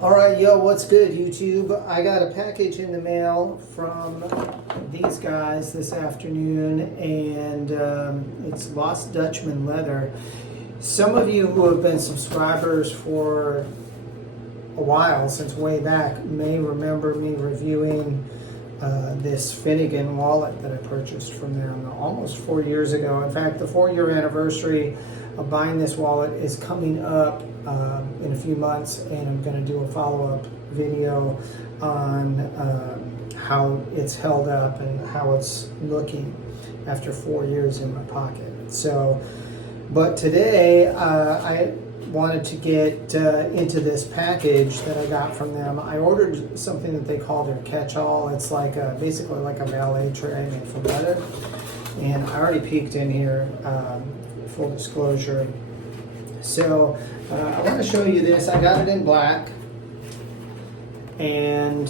All right, yo, what's good, YouTube? I got a package in the mail from these guys this afternoon, and it's Lost Dutchman leather. Some of you who have been subscribers for a while, since way back, may remember me reviewing this Finnegan wallet that I purchased from them almost 4 years ago. In fact, the 4-year anniversary of buying this wallet is coming up in a few months, and I'm going to do a follow-up video on how it's held up and how it's looking after 4 years in my pocket. So, but today I wanted to get into this package that I got from them. I ordered something that they call their catch-all. It's like basically like a valet tray made from leather. And I already peeked in here, full disclosure. So I want to show you this. I got it in black, and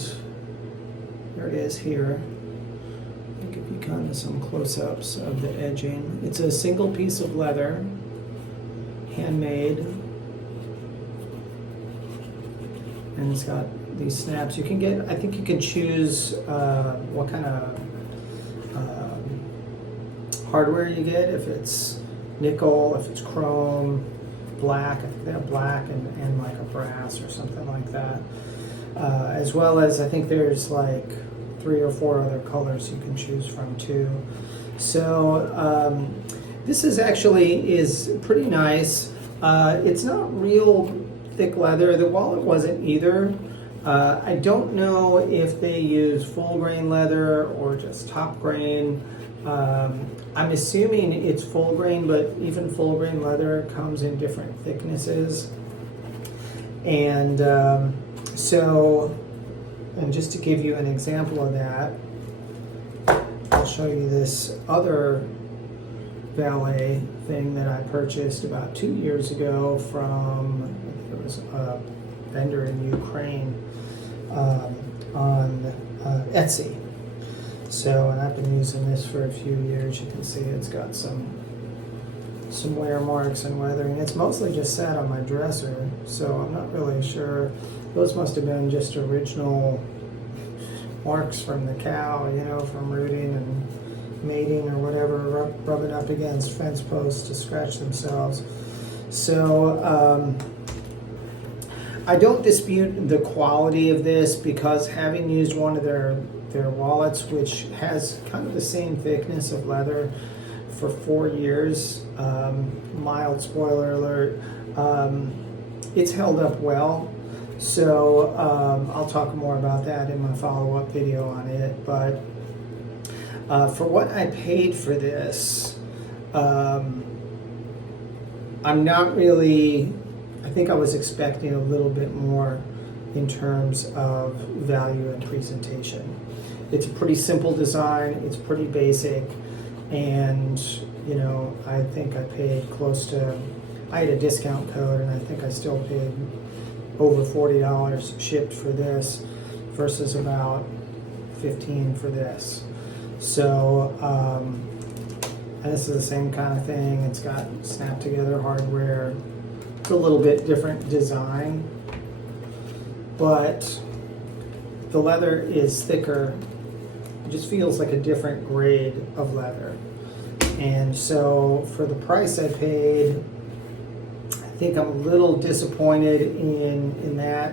there it is here. I'll give you kind of some close-ups of the edging. It's a single piece of leather, handmade, and it's got these snaps. You can get, I think you can choose what kind of hardware you get, if it's nickel, if it's chrome, black. I think they have black and like a brass or something like that. As well as I think there's like 3 or 4 other colors you can choose from too. So this is pretty nice. It's not real thick leather. The wallet wasn't either. I don't know if they use full grain leather or just top grain. I'm assuming it's full grain, but even full grain leather comes in different thicknesses. And and just to give you an example of that, I'll show you this other valet thing that I purchased about 2 years ago from, I think it was a vendor in Ukraine, on Etsy. So, and I've been using this for a few years. You can see it's got some wear marks and weathering. It's mostly just sat on my dresser, so I'm not really sure. Those must have been just original marks from the cow, you know, from rooting and mating or whatever, rubbing up against fence posts to scratch themselves. So I don't dispute the quality of this, because having used one of their wallets, which has kind of the same thickness of leather, for 4 years, mild spoiler alert, it's held up well. So I'll talk more about that in my follow-up video on it. But for what I paid for this, I'm not really, I think I was expecting a little bit more in terms of value and presentation. It's a pretty simple design, it's pretty basic, and you know, I think I paid close to, I had a discount code, and I think I still paid over $40 shipped for this versus about $15 for this. So, and this is the same kind of thing. It's got snap together hardware. It's a little bit different design, but the leather is thicker. It just feels like a different grade of leather. And so for the price I paid, I think I'm a little disappointed in that.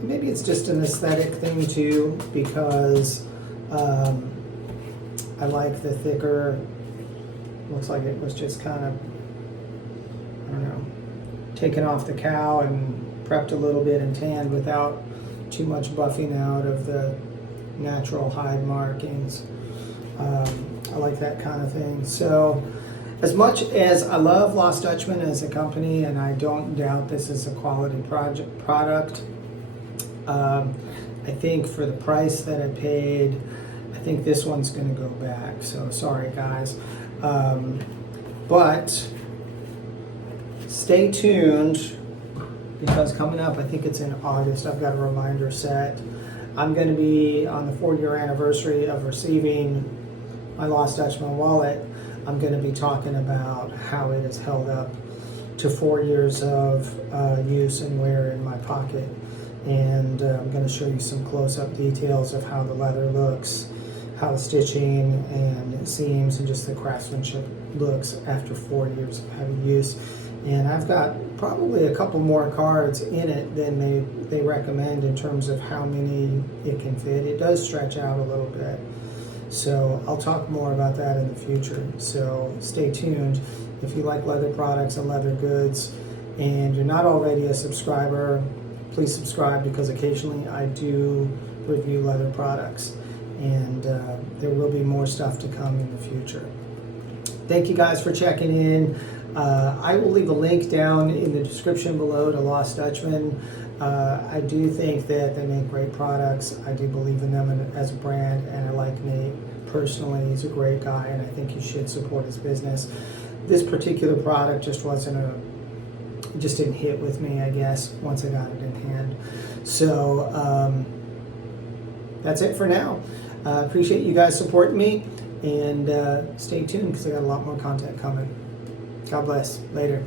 Maybe it's just an aesthetic thing too, because I like the thicker, looks like it was just kind of, I don't know, taken off the cow and prepped a little bit and tanned without too much buffing out of the natural hide markings. I like that kind of thing. So as much as I love Lost Dutchman as a company, and I don't doubt this is a quality product, I think for the price that I paid, I think this one's going to go back. So sorry guys. But stay tuned, because coming up, I think it's in August, I've got a reminder set. I'm going to be on the 4-year anniversary of receiving my Lost Dutchman wallet. I'm going to be talking about how it is held up to 4 years of use and wear in my pocket. And I'm going to show you some close-up details of how the leather looks, how the stitching and seams and just the craftsmanship looks after 4 years of heavy use. And I've got probably a couple more cards in it than they recommend in terms of how many it can fit. It does stretch out a little bit. So I'll talk more about that in the future. So stay tuned. If you like leather products and leather goods and you're not already a subscriber, please subscribe, because occasionally I do review leather products, and there will be more stuff to come in the future. Thank you guys for checking in. I will leave a link down in the description below to Lost Dutchman. I do think that they make great products. I do believe in them as a brand, and I like Nate personally. He's a great guy, and I think you should support his business. This particular product just just didn't hit with me, I guess, once I got it in hand. So that's it for now. Appreciate you guys supporting me, and stay tuned because I got a lot more content coming. God bless. Later.